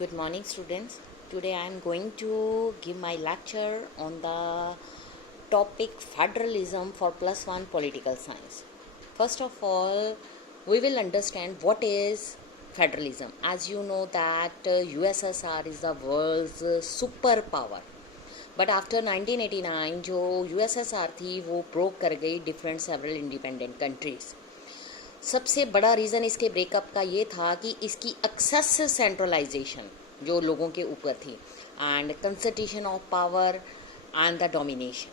Good morning, students. Today I am going to give my lecture on the topic federalism for +1 political science. First of all, we will understand what is federalism. As you know that USSR is the world's superpower. But after 1989 जो USSR थी वो broke कर गई different several independent countries. सबसे बड़ा reason इसके breakup का ये था कि इसकी एक्सेसिव सेंट्रलाइजेशन जो लोगों के ऊपर थी and concentration of power and the domination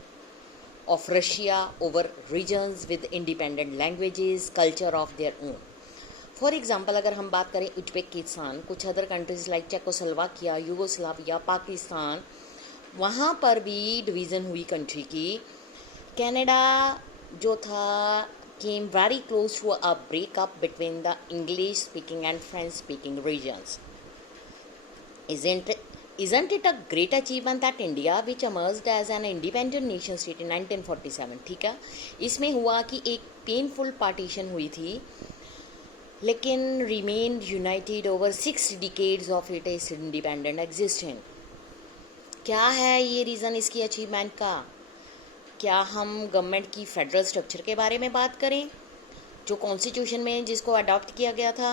of Russia over regions with independent languages culture of their own. For example अगर हम बात करें उज्बेकिस्तान, कुछ other countries like Czechoslovakia, Yugoslavia, Pakistan, वहाँ पर भी डिवीज़न हुई कंट्री की. कनाडा जो था came very close to a breakup between the English speaking and French speaking regions. Isn't it a great achievement that India, which emerged as an independent nation state in 1947, ठीक है, इसमें हुआ कि एक painful partition हुई थी लेकिन remained united over 6 decades of its independent existence. क्या है ये रीज़न इसकी अचीवमेंट का? क्या हम गवर्नमेंट की फेडरल स्ट्रक्चर के बारे में बात करें जो कॉन्स्टिट्यूशन में जिसको अडॉप्ट किया गया था?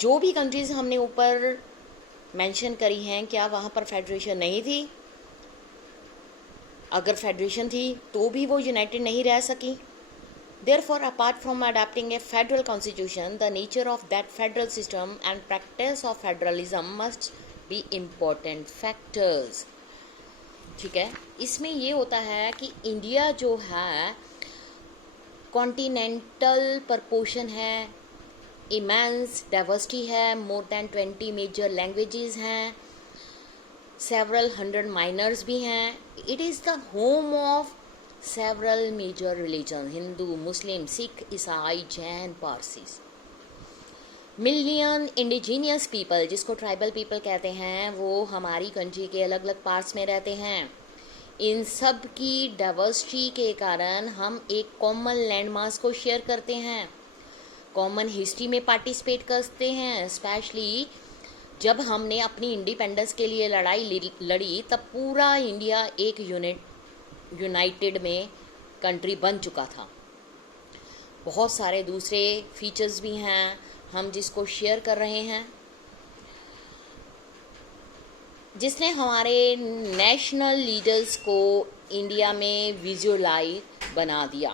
जो भी कंट्रीज़ हमने ऊपर मेंशन करी हैं, क्या वहाँ पर फेडरेशन नहीं थी? अगर फेडरेशन थी तो भी वो यूनाइटेड नहीं रह सकी. Therefore, apart from adopting a federal constitution, the nature of that federal system and practice of federalism must be important factors. ठीक है, इसमें ये होता है कि इंडिया जो है कॉन्टिनेंटल प्रपोर्शन है, इमेंस डाइवर्सिटी है, मोर देन 20 मेजर लैंग्वेजेस हैं, सेवरल 100 माइनर्स भी हैं. It is the home of several major religion, Hindu, Muslim, Sikh, ईसाई, Jain, Parsis. Million indigenous people, जिसको ट्राइबल पीपल कहते हैं, वो हमारी कंट्री के अलग अलग पार्ट्स में रहते हैं. इन सब की डाइवर्सिटी के कारण हम एक कॉमन लैंडमास को शेयर करते हैं, कॉमन हिस्ट्री में पार्टिसिपेट करते हैं. स्पेशली जब हमने अपनी इंडिपेंडेंस के लिए लड़ाई लड़ी तब पूरा इंडिया एक यूनाइटेड में कंट्री बन चुका था. बहुत सारे दूसरे फीचर्स भी हैं हम जिसको शेयर कर रहे हैं, जिसने हमारे नेशनल लीडर्स को इंडिया में विजुअलाइज बना दिया.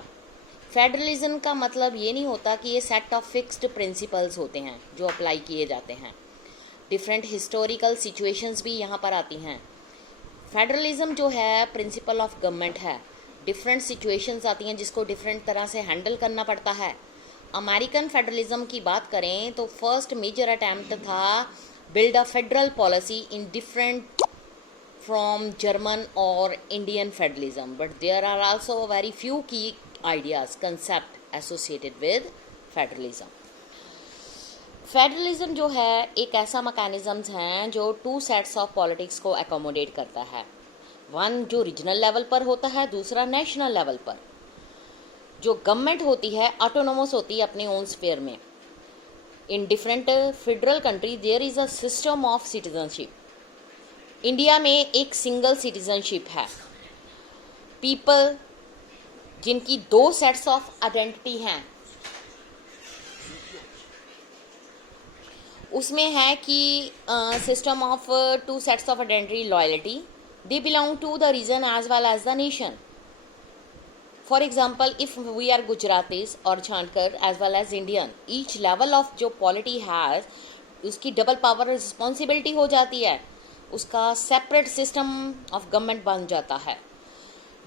फेडरलिज्म का मतलब ये नहीं होता कि ये सेट ऑफ फिक्स्ड प्रिंसिपल्स होते हैं जो अप्लाई किए जाते हैं. डिफरेंट हिस्टोरिकल सिचुएशंस भी यहाँ पर आती हैं. फेडरलिज्म जो है प्रिंसिपल ऑफ गवर्नमेंट है. डिफरेंट सिचुएशंस आती हैं जिसको डिफरेंट तरह से हैंडल करना पड़ता है. अमेरिकन फेडरलिज्म की बात करें तो फर्स्ट मेजर अटैम्प्ट था build a federal policy in different from German और Indian federalism, but there are also very few key ideas concept associated with federalism. Federalism जो है एक ऐसा मैकेनिज्म है जो 2 सेट्स ऑफ पॉलिटिक्स को एकोमोडेट करता है. वन जो रीजनल लेवल पर होता है, दूसरा नेशनल लेवल पर. जो गवर्नमेंट होती है ऑटोनोमस होती है अपने ओन स्फीयर में. In different federal country there is a system of citizenship. India में एक सिंगल सिटीजनशिप है. पीपल जिनकी 2 सेट्स ऑफ आइडेंटिटी हैं, उसमें है कि system of 2 sets of identity loyalty. They belong to the region as well as the nation. For example, if we are Gujaratis or Jharkhand as well as Indian, each level of जो polity has, उसकी double power responsibility हो जाती है, उसका separate system of government बन जाता है.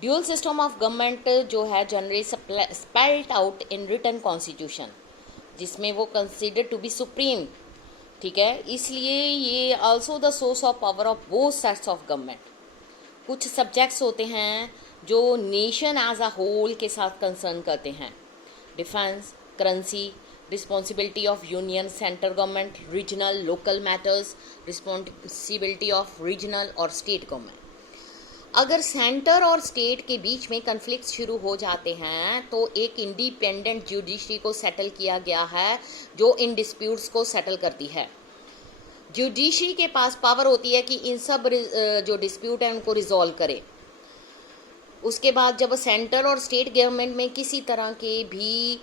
Dual system of government जो है generally spelled out in written constitution, जिसमें वो कंसिडर टू बी सुप्रीम. ठीक है, इसलिए ये also the source of power of both sets of government. कुछ सब्जेक्ट्स होते हैं जो नेशन एज अ होल के साथ कंसर्न करते हैं. Defence, currency, responsibility of union, central government, regional local matters, responsibility of regional और स्टेट गवर्नमेंट. अगर सेंटर और स्टेट के बीच में कन्फ्लिक्ट शुरू हो जाते हैं तो एक इंडिपेंडेंट जुडिशरी को सेटल किया गया है जो इन डिस्प्यूट्स को सेटल करती है. जुडिशरी के पास पावर होती है कि इन सब जो डिस्प्यूट है उनको रिजॉल्व करे। उसके बाद जब सेंटर और स्टेट गवर्नमेंट में किसी तरह के भी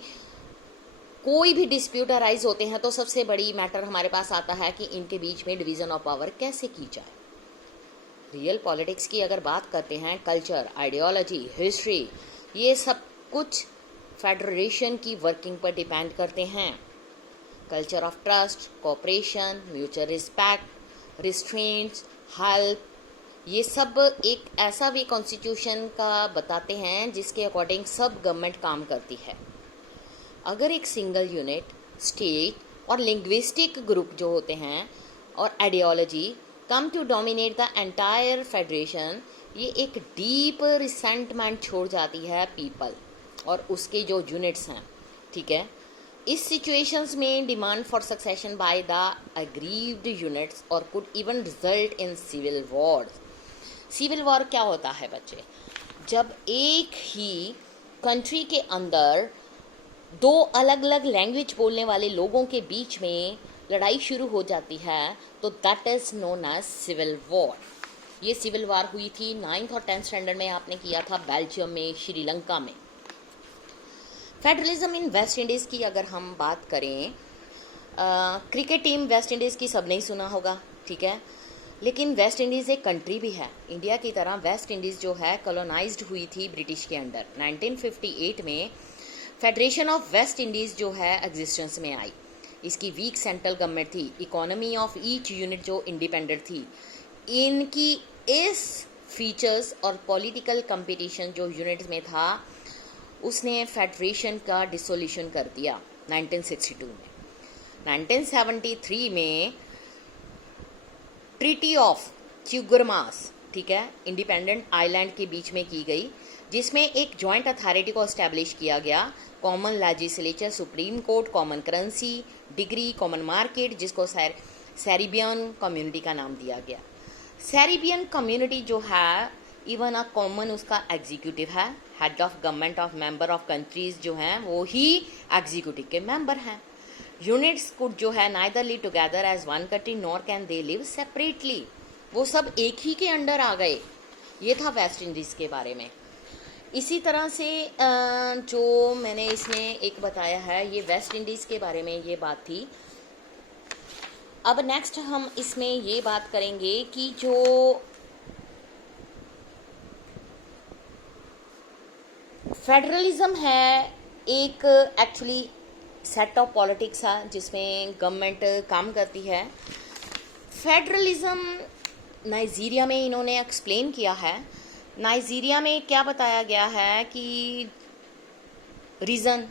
कोई भी डिस्प्यूट अराइज होते हैं तो सबसे बड़ी मैटर हमारे पास आता है कि इनके बीच में डिवीज़न ऑफ पावर कैसे की जाए। रियल पॉलिटिक्स की अगर बात करते हैं, कल्चर, आइडियोलॉजी, हिस्ट्री, ये सब कुछ फेडरेशन की वर्किंग पर डिपेंड करते हैं। Culture of trust, cooperation, mutual respect, restraints, help, ये सब एक ऐसा वे कॉन्स्टिट्यूशन का बताते हैं जिसके अकॉर्डिंग सब गवर्नमेंट काम करती है। अगर एक सिंगल यूनिट, स्टेट और लिंग्विस्टिक ग्रुप जो होते हैं और ideology come to dominate the entire federation, ये एक डीप रिसेंटमेंट छोड़ जाती है पीपल और उसके जो यूनिट्स हैं, ठीक है। इस सिचुएशंस में demand for secession by the aggrieved units और could even result in civil war. Civil war क्या होता है बच्चे? जब एक ही कंट्री के अंदर दो अलग अलग लैंग्वेज बोलने वाले लोगों के बीच में लड़ाई शुरू हो जाती है तो that is known as civil war. ये सिविल वॉर हुई थी 9th और 10th स्टैंडर्ड में आपने किया था, बेल्जियम में, श्रीलंका में। फेडरलिज्म इन वेस्ट इंडीज़ की अगर हम बात करें, क्रिकेट टीम वेस्ट इंडीज़ की सब नहीं सुना होगा, ठीक है, लेकिन वेस्ट इंडीज़ एक कंट्री भी है। इंडिया की तरह वेस्ट इंडीज़ जो है कॉलोनाइज्ड हुई थी ब्रिटिश के अंडर। 1958 में फेडरेशन ऑफ वेस्ट इंडीज़ जो है एग्जिस्टेंस में आई। इसकी वीक सेंट्रल गवर्नमेंट थी, इकोनॉमी ऑफ ईच यूनिट जो इंडिपेंडेंट थी। इनकी इस फीचर्स और पॉलिटिकल कंपटीशन जो यूनिट्स में था उसने फेडरेशन का डिसोल्यूशन कर दिया 1962 में। 1973 में ट्रीटी ऑफ क्यूगरमास, ठीक है, इंडिपेंडेंट आइलैंड के बीच में की गई, जिसमें एक जॉइंट अथॉरिटी को एस्टैब्लिश किया गया। Common legislature, supreme court, common currency, degree, common market, जिसको सैरिबियन कम्युनिटी का नाम दिया गया। सैरिबियन कम्युनिटी जो है इवन अ कॉमन उसका एग्जीक्यूटिव है। Head of government of member of countries जो हैं वो ही एग्जीक्यूटिव के मेंबर हैं। यूनिट्स कुड जो है neither live together as one country nor can they live separately. वो सब एक ही के अंडर आ गए। ये था वेस्ट इंडीज़ के बारे में। इसी तरह से जो मैंने इसमें एक बताया है, ये वेस्ट इंडीज़ के बारे में ये बात थी। अब नेक्स्ट हम इसमें ये बात करेंगे कि जो फेडरलिज्म है एक एक्चुअली सेट ऑफ पॉलिटिक्स है जिसमें गवर्नमेंट काम करती है। फेडरलिज्म नाइजीरिया में इन्होंने एक्सप्लेन किया है। नाइजीरिया में क्या बताया गया है कि रीज़न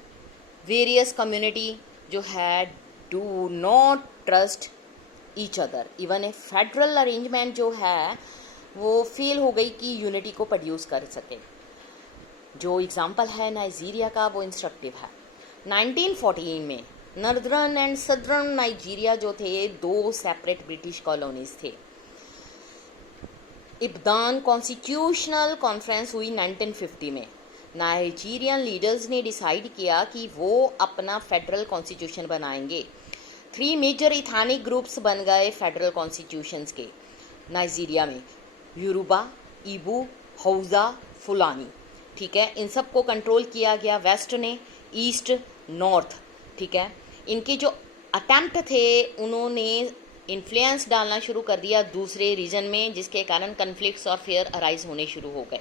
वेरियस कम्युनिटी जो है do not trust each other. Even a federal arrangement जो है वो फेल हो गई कि यूनिटी को प्रोड्यूस कर सके। जो एग्जाम्पल है नाइजीरिया का वो इंस्ट्रक्टिव है। 1914 में नॉर्दर्न एंड सदर्न नाइजीरिया जो थे दो सेपरेट ब्रिटिश कॉलोनीज थे। इब्दान कॉन्स्टिट्यूशनल कॉन्फ्रेंस हुई 1950 में। नाइजीरियन लीडर्स ने डिसाइड किया कि वो अपना फेडरल कॉन्स्टिट्यूशन बनाएंगे। 3 मेजर इथनिक ग्रुप्स बन गए फेडरल कॉन्स्टिट्यूशंस के नाइजीरिया में, योरूबा, इबू, हौजा, फुलानी, ठीक है। इन सब को कंट्रोल किया गया वेस्ट ने, ईस्ट, नॉर्थ, ठीक है। इनके जो अटेम्प्ट थे उन्होंने इन्फ्लुएंस डालना शुरू कर दिया दूसरे रीजन में, जिसके कारण कन्फ्लिक्ट्स और फेयर अराइज होने शुरू हो गए।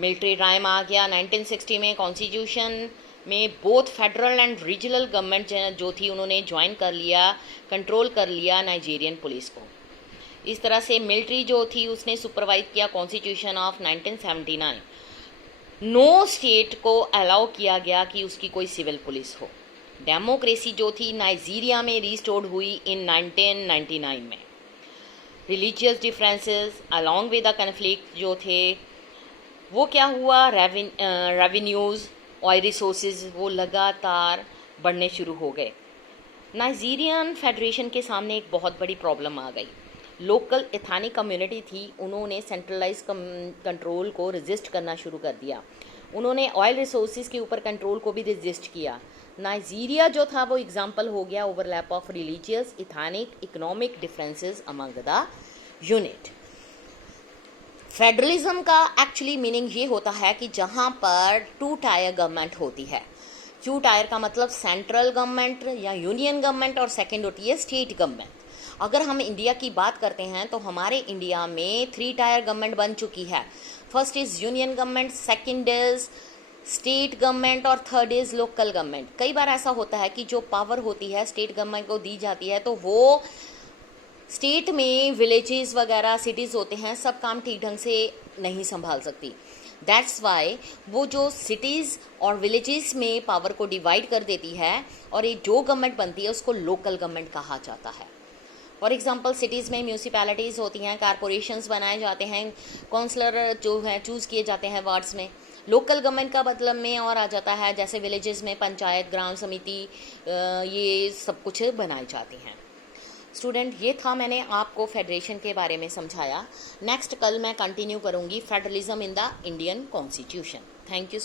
मिलिट्री टाइम आ गया 1960 में। कॉन्स्टिट्यूशन में both federal and regional government जो थी उन्होंने ज्वाइन कर लिया, कंट्रोल कर लिया नाइजीरियन पुलिस को। इस तरह से मिलिट्री जो थी उसने सुपरवाइज किया कॉन्स्टिट्यूशन ऑफ 1979। नो स्टेट को अलाउ किया गया कि उसकी कोई सिविल पुलिस हो। डेमोक्रेसी जो थी नाइजीरिया में रिस्टोर्ड हुई इन 1999 में। Religious differences along with the conflict जो थे वो क्या हुआ, रेवेन्यूज़, ऑयल रिसोर्सेज वो लगातार बढ़ने शुरू हो गए। नाइजीरियन फेडरेशन के सामने एक बहुत बड़ी प्रॉब्लम आ गई। लोकल एथनिक कम्युनिटी थी, उन्होंने सेंट्रलाइज कंट्रोल को रेजिस्ट करना शुरू कर दिया। उन्होंने ऑयल रिसोर्सेज के ऊपर कंट्रोल को भी रेजिस्ट किया। नाइजीरिया जो था वो एग्जाम्पल हो गया overlap of religious, ethnic, economic differences among the unit. Federalism का एक्चुअली मीनिंग ये होता है कि जहाँ पर 2 टायर गवर्नमेंट होती है। 2 टायर का मतलब सेंट्रल गवर्नमेंट या यूनियन गवर्नमेंट, और सेकेंड होती है स्टेट गवर्नमेंट। अगर हम इंडिया की बात करते हैं तो हमारे इंडिया में 3 टायर गवर्नमेंट बन चुकी है। First is union government, second is state government और थर्ड इज़ लोकल गवर्नमेंट। कई बार ऐसा होता है कि जो पावर होती है स्टेट गवर्नमेंट को दी जाती है तो वो स्टेट में विलेजेस वगैरह सिटीज़ होते हैं, सब काम ठीक ढंग से नहीं संभाल सकती। दैट्स वाई वो जो सिटीज़ और विलेजेस में पावर को डिवाइड कर देती है और एक जो गवर्नमेंट बनती है उसको लोकल गवर्नमेंट कहा जाता है। फॉर एग्जांपल सिटीज़ में म्यूनिसिपैलिटीज़ होती हैं, कारपोरेशंस बनाए जाते हैं, काउंसलर जो हैं चूज़ किए जाते हैं वार्ड्स में। लोकल गवर्नमेंट का मतलब में और आ जाता है, जैसे विलेजेस में पंचायत, ग्राम समिति, ये सब कुछ बनाई जाती हैं। स्टूडेंट, ये था मैंने आपको फेडरेशन के बारे में समझाया। नेक्स्ट कल मैं कंटिन्यू करूँगी federalism in the Indian constitution. Thank you.